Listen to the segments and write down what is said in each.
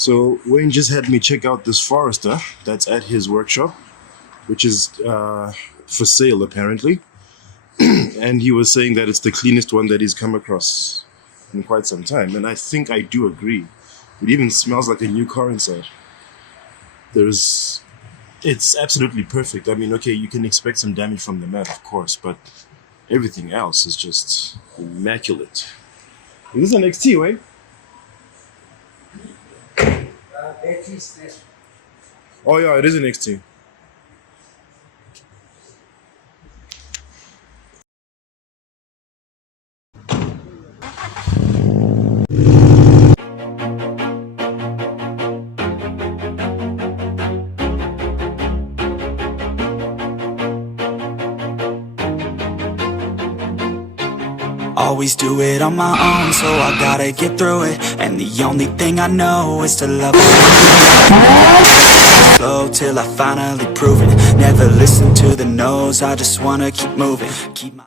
So Wayne just had me check out this Forester that's at his workshop, which is for sale apparently. And he was saying that it's the cleanest one that he's come across in quite some time. And I think I do agree. It even smells like a new car inside. It's absolutely perfect. I mean, okay, you can expect some damage from the mat, of course, but everything else is just immaculate. Is this an XT, Wayne? Oh yeah, it is an XT. Always do it on my own, so I gotta get through it. And the only thing I know is to love it. Slow till I finally prove it. Never listen to the no's, I just wanna keep moving. Keep my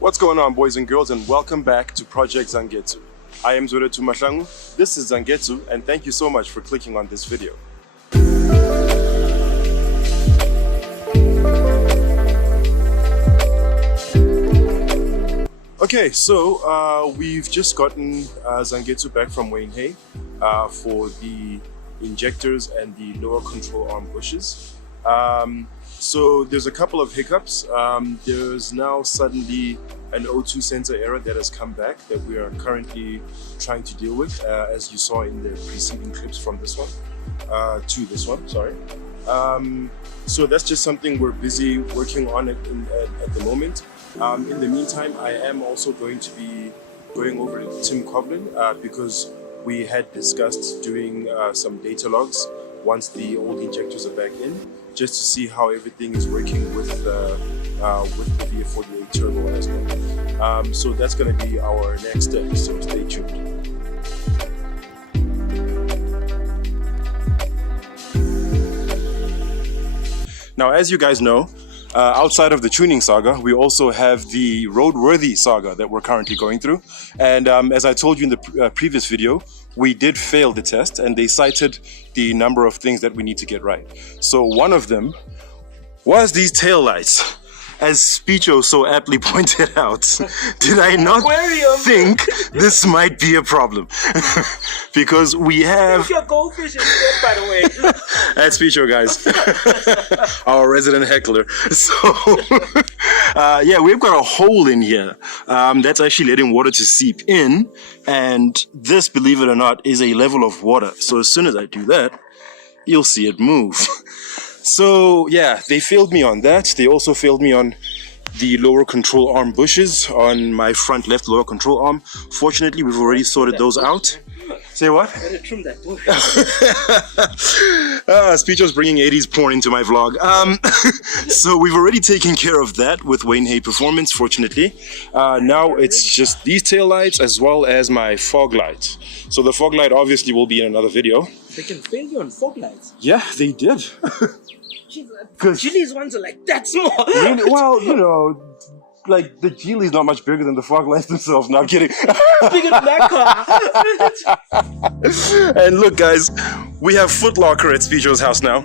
What's going on, boys and girls, and welcome back to Project Zangetsu. I am Zuretu Mahlangu, this is Zangetsu, and thank you so much for clicking on this video. Okay, so we've just gotten Zangetsu back from Wayne Hay for the injectors and the lower control arm bushes. So there's a couple of hiccups. There's now suddenly an O2 sensor error that has come back that we are currently trying to deal with, as you saw in the preceding clips from this one to this one, sorry. So that's just something we're busy working on at the moment. In the meantime, I am also going to be going over to Tim Coughlin because we had discussed doing some data logs once the old injectors are back in, just to see how everything is working with the V48 turbo as well. So that's going to be our next step, so stay tuned. Now, as you guys know, outside of the tuning saga, we also have the roadworthy saga that we're currently going through. And as I told you in the previous video, we did fail the test, and they cited the number of things that we need to get right. So one of them was these taillights. As Speecho so aptly pointed out, did I not think this might be a problem? Because we have... Your goldfish is dead, by the way. That's Speecho, guys. Our resident heckler. So, yeah, we've got a hole in here that's actually letting water to seep in. And this, believe it or not, is a level of water. So as soon as I do that, you'll see it move. So yeah, they failed me on that. They also failed me on the lower control arm bushes on my front left lower control arm. Fortunately, we've already sorted those out. Say what? Better trim that bush. Speecho's bringing 80s porn into my vlog. So we've already taken care of that with Wayne Hay Performance, fortunately. Now it's just these tail lights as well as my fog light. So the fog light obviously will be in another video. They can fail you on fog lights. Yeah, they did. Geely's ones are like that small. Well, you know, like the Geely's not much bigger than the fog lights themselves. No, I'm kidding. Bigger than that car. And look, guys, we have Foot Locker at Speecho's house now.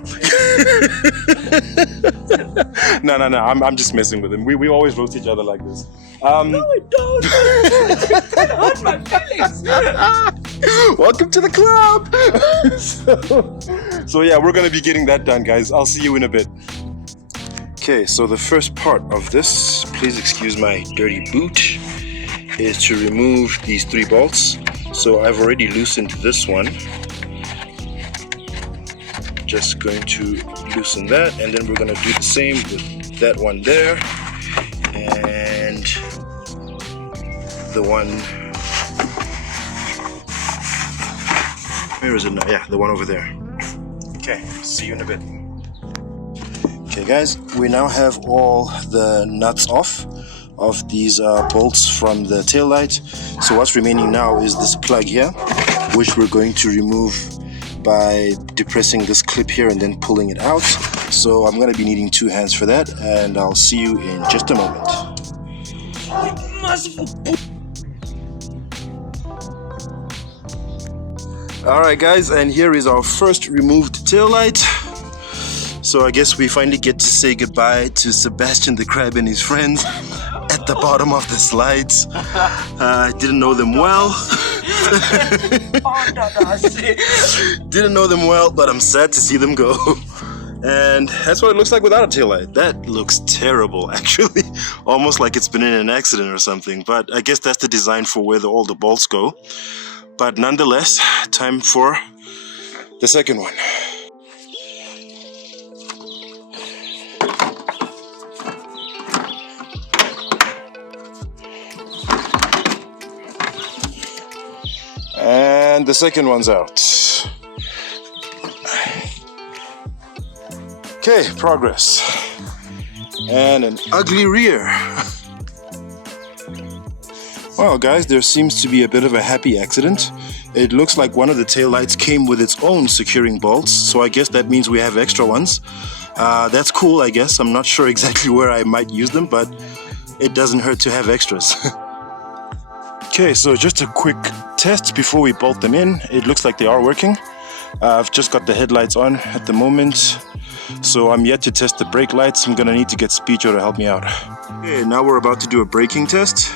No, I'm just messing with him. We always roast each other like this. No, it don't. It hurt my feelings. Welcome to the club. So yeah, we're gonna be getting that done, guys. I'll see you in a bit. Okay, so the first part of this, please excuse my dirty boot, is to remove these 3 bolts. So I've already loosened this one. Just going to loosen that, and then we're gonna do the same with that one there, and the one, where is it now? Yeah, the one over there. Okay, see you in a bit. Okay guys, we now have all the nuts off of these bolts from the tail light. So what's remaining now is this plug here, which we're going to remove by depressing this clip here and then pulling it out. So I'm going to be needing 2 hands for that, and I'll see you in just a moment. Alright guys, and here is our first removed tail light. So I guess we finally get to say goodbye to Sebastian the Crab and his friends at the bottom of the slides. I didn't know them well. Didn't know them well, but I'm sad to see them go. And that's what it looks like without a taillight. That looks terrible, actually. Almost like it's been in an accident or something. But I guess that's the design for where all the bolts go. But nonetheless, time for the second one. And the second one's out. Okay, progress. And an ugly rear. Well guys, there seems to be a bit of a happy accident. It looks like one of the taillights came with its own securing bolts, so I guess that means we have extra ones. That's cool, I guess. I'm not sure exactly where I might use them, but it doesn't hurt to have extras. Okay, so just a quick test before we bolt them in. It looks like they are working. I've just got the headlights on at the moment, so I'm yet to test the brake lights. I'm gonna need to get Speecho to help me out. Okay, now we're about to do a braking test.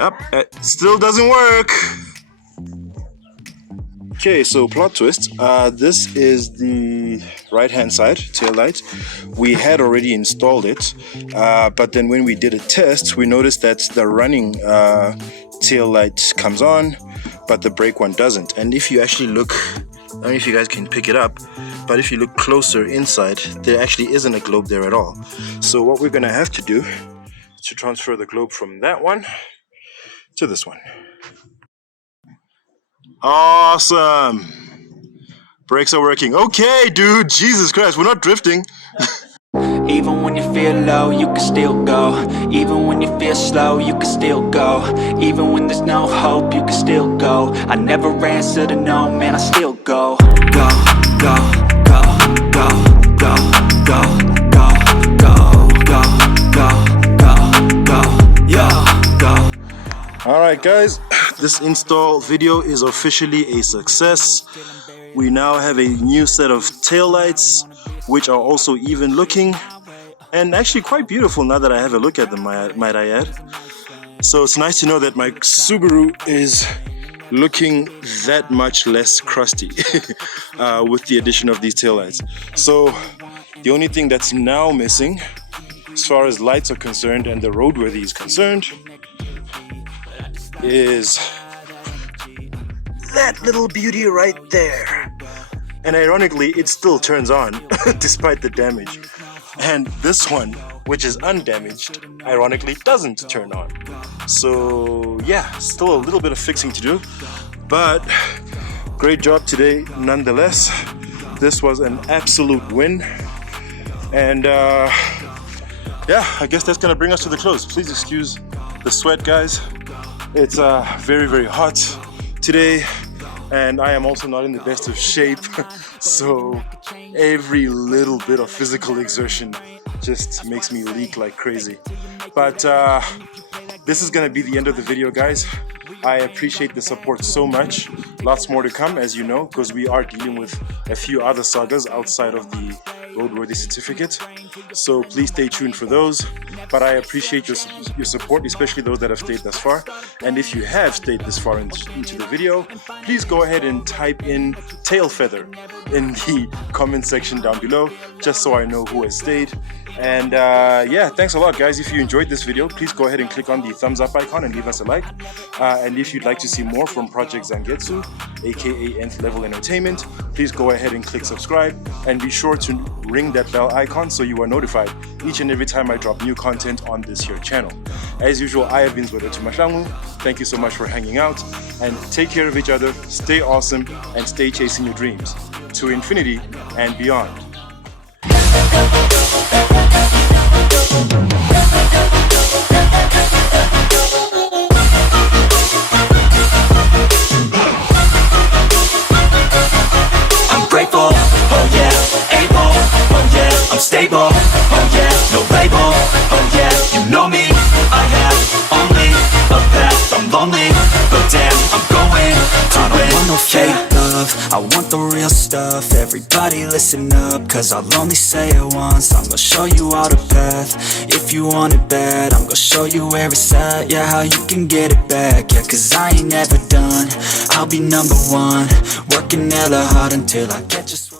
Yep, it still doesn't work. Okay, so plot twist. This is the right-hand side tail light. We had already installed it, but then when we did a test, we noticed that the running tail light comes on, but the brake one doesn't. And if you actually look, I don't know if you guys can pick it up, but if you look closer inside, there actually isn't a globe there at all. So what we're gonna have to do is to transfer the globe from that one to this one. Awesome! Brakes are working. Okay, dude, Jesus Christ, we're not drifting. Even when you feel low, you can still go. Even when you feel slow, you can still go. Even when there's no hope, you can still go. I never answer to no, man, I still go. Go, go, go, go, go, go, go, go, go, go, go, go, yo, go. Alright guys, this install video is officially a success. We now have a new set of taillights, which are also even looking and actually quite beautiful now that I have a look at them, might I add. So it's nice to know that my Subaru is looking that much less crusty with the addition of these taillights. So the only thing that's now missing as far as lights are concerned and the roadworthy is concerned is that little beauty right there. And ironically, it still turns on despite the damage. And this one, which is undamaged, ironically doesn't turn on. So yeah, still a little bit of fixing to do, but great job today nonetheless. This was an absolute win. And yeah, I guess that's gonna bring us to the close. Please excuse the sweat, guys. It's very, very hot today, and I am also not in the best of shape, so every little bit of physical exertion just makes me leak like crazy. But this is gonna be the end of the video, guys. I appreciate the support so much. Lots more to come, as you know, because we are dealing with a few other sagas outside of the roadworthy certificate, so please stay tuned for those. But I appreciate your support, especially those that have stayed thus far. And if you have stayed this far into the video, please go ahead and type in tail feather in the comment section down below, just so I know who has stayed. And yeah, thanks a lot, guys. If you enjoyed this video, please go ahead and click on the thumbs up icon and leave us a like. And if you'd like to see more from Project Zangetsu, aka Nth-Level Entertainment, please go ahead and click subscribe and be sure to ring that bell icon so you are notified each and every time I drop new content on this here channel. As usual, I have been Zangetsu Mahlangu. Thank you so much for hanging out, and take care of each other, stay awesome, and stay chasing your dreams to infinity and beyond. I'm grateful, oh yeah, able, oh yeah, I'm stable, oh yeah, no label, oh yeah, you know me, I have only a path, I'm lonely, but damn, I'm going to I don't want no fake love, I want the real stuff. Everybody listen up, cause I'll only say it once. I'm gonna show you all the path, if you want it bad. I'm gonna show you where it's at, yeah, how you can get it back. Yeah, cause I ain't never done, I'll be number one, working hella hard until I get just